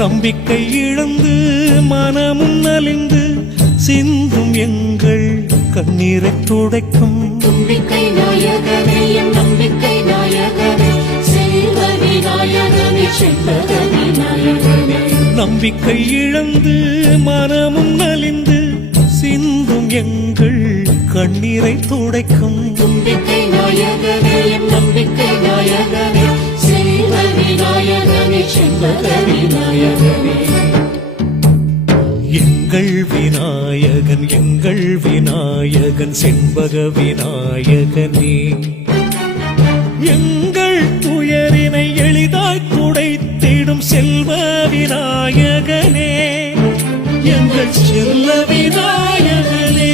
நம்பிக்கை இழந்து மனமும் நலிந்து சிந்தும் எங்கள் கண்ணீரை துடைக்கும் நம்பிக்கை நாயகனே என் நம்பிக்கை நாயகனே செல்வ விநாயகனே செல்வ விநாயகனே நம்பிக்கை இழந்து மனமும் நலிந்து சிந்தும் எங்கள் கண்ணீரை துடைக்கும் நம்பிக்கை நாயகனே என் நம்பிக்கை நாயகனே செல்வ விநாயகனே செல்வ விநாயகனே எங்கள் விநாயகன் செண்பக விநாயகனே எங்கள் துயரினை எளிதாய் துடைத்திடும் செல்வ விநாயகனே எங்கள் செல்ல விநாயகனே